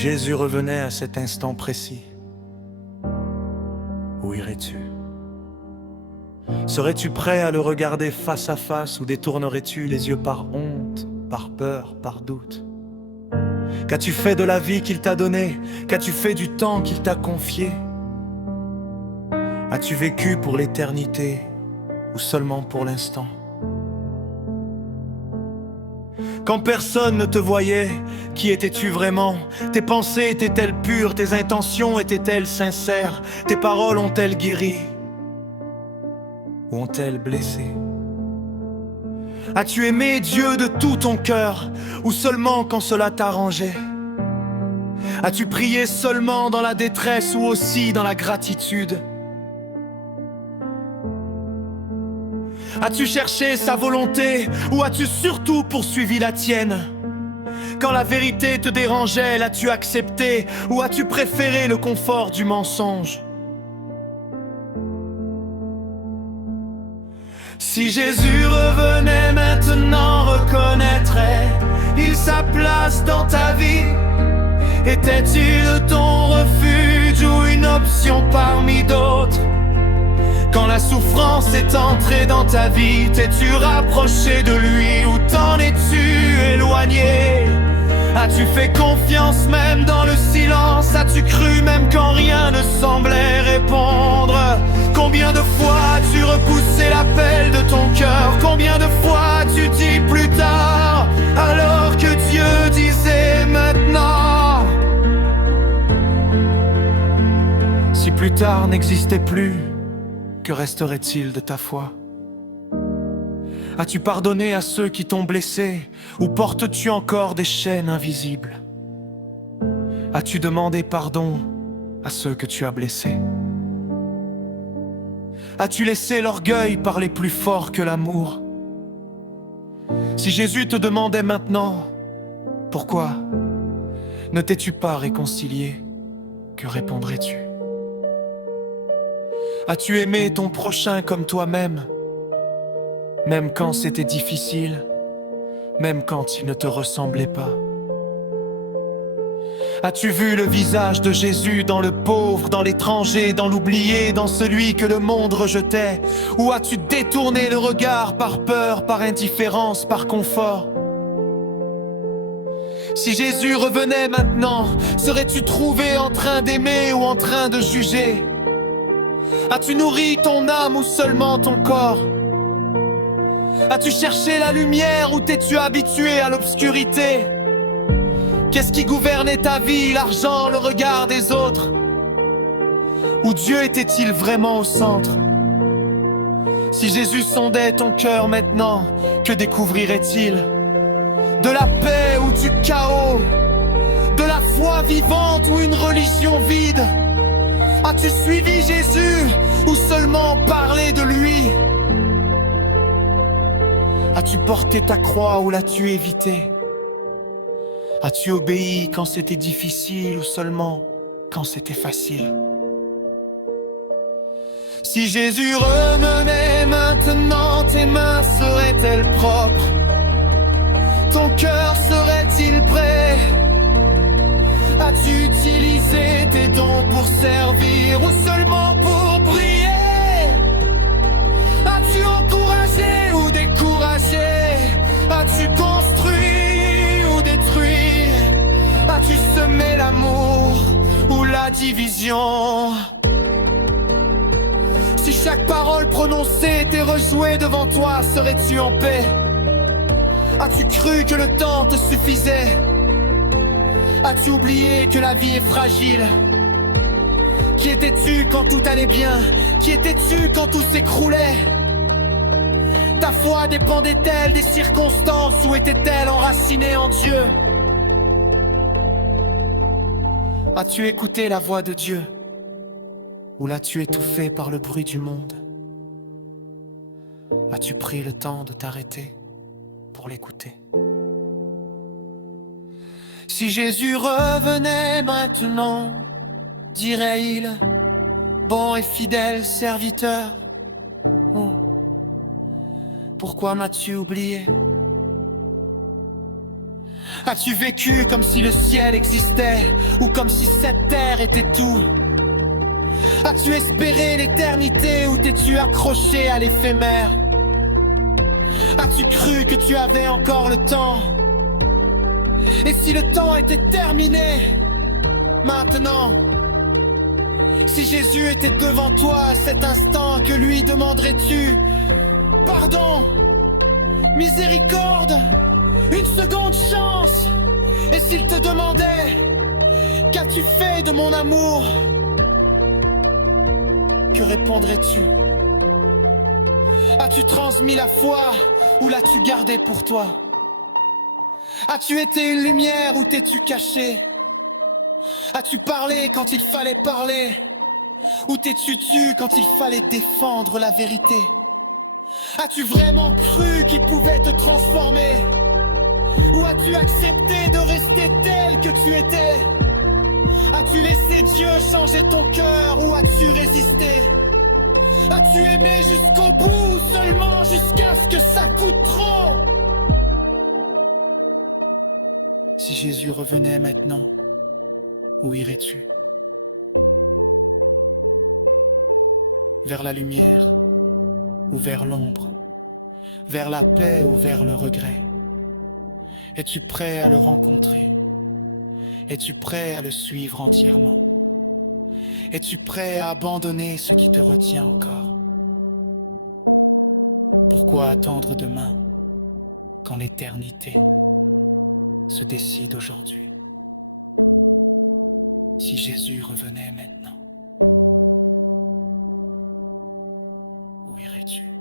Jésus revenait à cet instant précis, où irais-tu? Serais-tu prêt à le regarder face à face ou détournerais-tu les yeux par honte, par peur, par doute? Qu'as-tu fait de la vie qu'il t'a donnée? Qu'as-tu fait du temps qu'il t'a confié? As-tu vécu pour l'éternité ou seulement pour l'instant? Quand personne ne te voyait, qui étais-tu vraiment? Tes pensées étaient-elles pures? Tes intentions étaient-elles sincères? Tes paroles ont-elles guéri? Ou ont-elles blessé? As-tu aimé Dieu de tout ton cœur, ou seulement quand cela t'arrangeait? As-tu prié seulement dans la détresse ou aussi dans la gratitude? As-tu cherché sa volonté ou as-tu surtout poursuivi la tienne? Quand la vérité te dérangeait, l'as-tu accepté ou as-tu préféré le confort du mensonge? Si Jésus revenait maintenant, reconnaîtrait-il sa place dans ta vie? Était-il ton refuge ou une option parmi d'autres? Quand la souffrance est entrée dans ta vie, t'es-tu rapproché de lui ou t'en es-tu éloigné? As-tu fait confiance même dans le silence? As-tu cru même quand rien ne semblait répondre? Combien de fois as-tu repoussé l'appel de ton cœur? Combien de fois as-tu dit plus tard, alors que Dieu disait maintenant? Si plus tard n'existait plus, que resterait-il de ta foi? As-tu pardonné à ceux qui t'ont blessé, ou portes-tu encore des chaînes invisibles? As-tu demandé pardon à ceux que tu as blessés? As-tu laissé l'orgueil parler plus fort que l'amour? Si Jésus te demandait maintenant, pourquoi ne t'es-tu pas réconcilié? Que répondrais-tu? As-tu aimé ton prochain comme toi-même, même quand c'était difficile, même quand il ne te ressemblait pas? As-tu vu le visage de Jésus dans le pauvre, dans l'étranger, dans l'oublié, dans celui que le monde rejetait? Ou as-tu détourné le regard par peur, par indifférence, par confort? Si Jésus revenait maintenant, serais-tu trouvé en train d'aimer ou en train de juger? As-tu nourri ton âme ou seulement ton corps? As-tu cherché la lumière ou t'es-tu habitué à l'obscurité? Qu'est-ce qui gouvernait ta vie, l'argent, le regard des autres? Ou Dieu était-il vraiment au centre? Si Jésus sondait ton cœur maintenant, que découvrirait-il? De la paix ou du chaos? De la foi vivante ou une religion vide? As-tu suivi Jésus ou seulement parlé de lui? As-tu porté ta croix ou l'as-tu évité? As-tu obéi quand c'était difficile ou seulement quand c'était facile? Si Jésus revenait maintenant, tes mains seraient-elles propres? Ton cœur serait-il prêt? As-tu utilisé tes dons pour servir ou seulement pour briller? As-tu encouragé ou découragé? As-tu construit ou détruit? As-tu semé l'amour ou la division? Si chaque parole prononcée était rejouée devant toi, serais-tu en paix? As-tu cru que le temps te suffisait? As-tu oublié que la vie est fragile? Qui étais-tu quand tout allait bien? Qui étais-tu quand tout s'écroulait? Ta foi dépendait-elle des circonstances ou était-elle enracinée en Dieu? As-tu écouté la voix de Dieu? Ou l'as-tu étouffé par le bruit du monde? As-tu pris le temps de t'arrêter pour l'écouter? Si Jésus revenait maintenant, dirait-il, bon et fidèle serviteur, oh, pourquoi m'as-tu oublié? As-tu vécu comme si le ciel existait, ou comme si cette terre était tout? As-tu espéré l'éternité, ou t'es-tu accroché à l'éphémère? As-tu cru que tu avais encore le temps? Et si le temps était terminé maintenant? Si Jésus était devant toi à cet instant, que lui demanderais-tu? Pardon, miséricorde, une seconde chance? Et s'il te demandait: qu'as-tu fait de mon amour? Que répondrais-tu? As-tu transmis la foi ou l'as-tu gardée pour toi? As-tu été une lumière ou t'es-tu caché? As-tu parlé quand il fallait parler, ou t'es-tu tu quand il fallait défendre la vérité? As-tu vraiment cru qu'il pouvait te transformer, ou as-tu accepté de rester tel que tu étais? As-tu laissé Dieu changer ton cœur, ou as-tu résisté? As-tu aimé jusqu'au bout, seulement jusqu'à ce que ça coûte trop? Si Jésus revenait maintenant, où irais-tu? Vers la lumière ou vers l'ombre? Vers la paix ou vers le regret? Es-tu prêt à le rencontrer? Es-tu prêt à le suivre entièrement? Es-tu prêt à abandonner ce qui te retient encore? Pourquoi attendre demain quand l'éternité se décide aujourd'hui? Si Jésus revenait maintenant, où irais-tu?